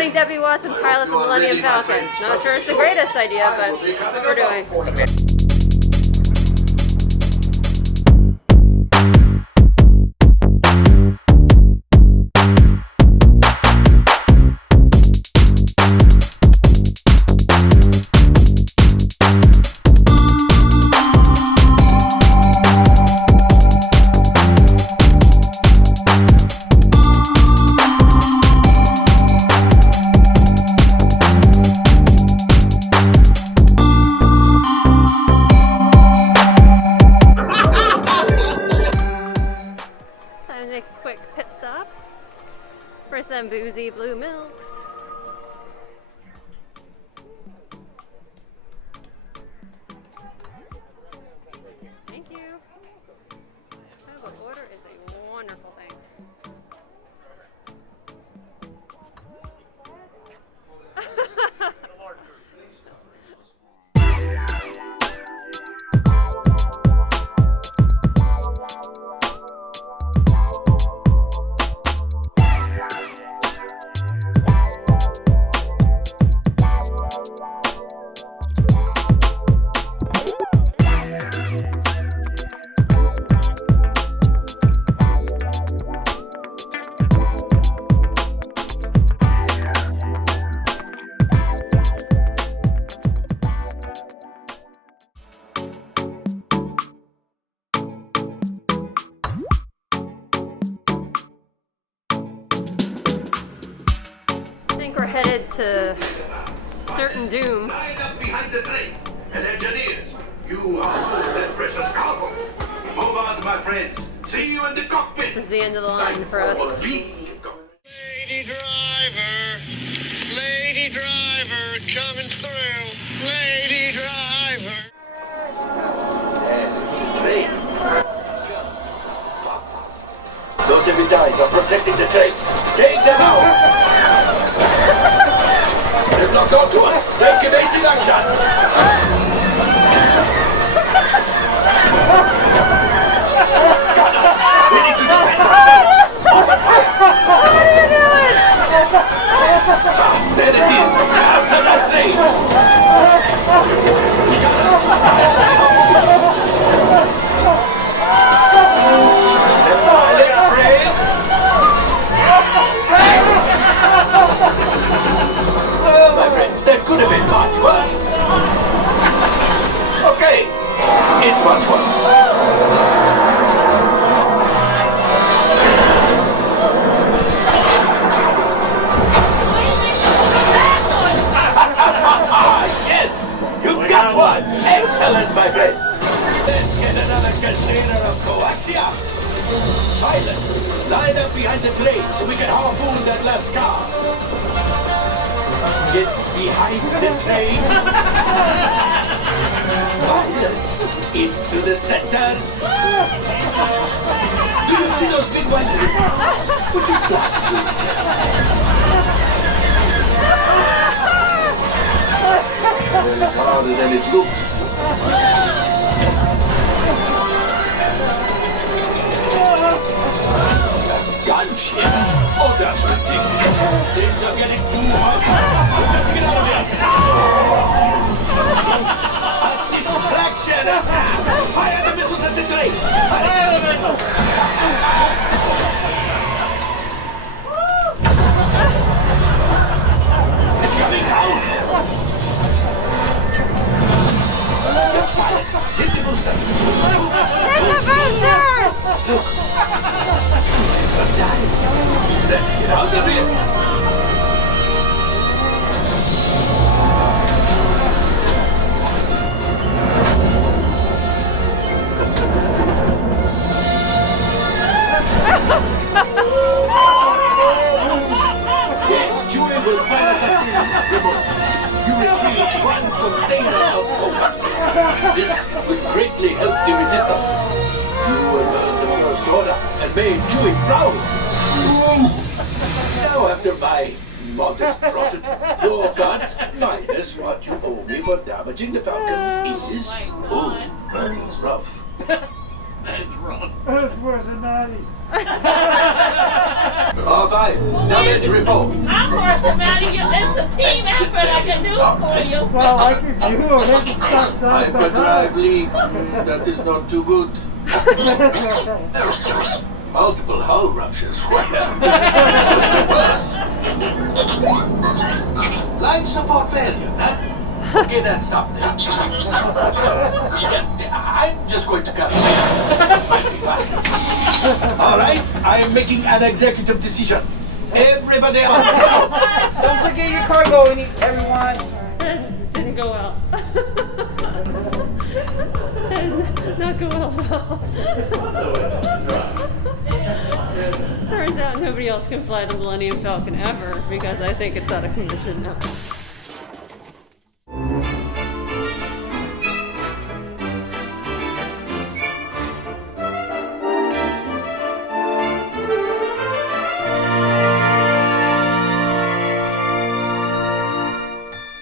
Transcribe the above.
letting Debbie Watson pilot the Millennium Falcon. Not sure it's the greatest idea, but that's what we're doing. Quick pit stop for some Boozy blue milks. Thank you. Kind of order is a wonderful thing. I think we're headed to certain doom. Line up behind the train. And engineers, you are that precious cargo. Move on, my friends. See you in the cockpit. This is the end of the line for us. Lady driver, coming through. Lady driver. There's the train. Those heavy guys are protecting the train. Take them out. They're locked onto us. Take evasive action. Gunners, we need to defend ourselves. Open fire. What are you doing? There it is. After that train. That's my leg, friends. My friends, that could have been much worse. Okay, it's much worse. Yes, you got one. Excellent, my friends. Let's get another container of coaxium. Pilots, line up behind the train so we can harpoon that last car. Get behind the train. Pilots, into the center. Do you see those big white rings? Would you fly with Well, it's harder than it looks. Gunship? Oh, that's ridiculous. Things are getting too hot. Get out of here. A distraction. Fire the missiles at the train. Fire the missiles. It's coming down. Hit the boosters. Hit the boosters! Look. Let's get out of here. Yes, Chewie will pilot us in remote. You retrieve one container of coaxium. This will greatly help the resistance. You have earned the first order and made Chewie proud. Now, after my modest profit, your cut minus what you owe me for damaging the Falcon is... Oh, that is rough. That's rough. That's worse than 90. R5, damage report. I'm worse than Maddie. team effort, I got news for you. Well, I could do it. Maybe stop Hyperdrive leak. That is not too good. Multiple hull ruptures. Worse. Life support failure. Okay, that's something. I'm just going to cut it. Might be faster. All right, I am making an executive decision. Everybody out. Don't forget your cargo, everyone. Didn't go well. Not go well at all. Turns out nobody else can fly the Millennium Falcon ever because I think it's out of commission now.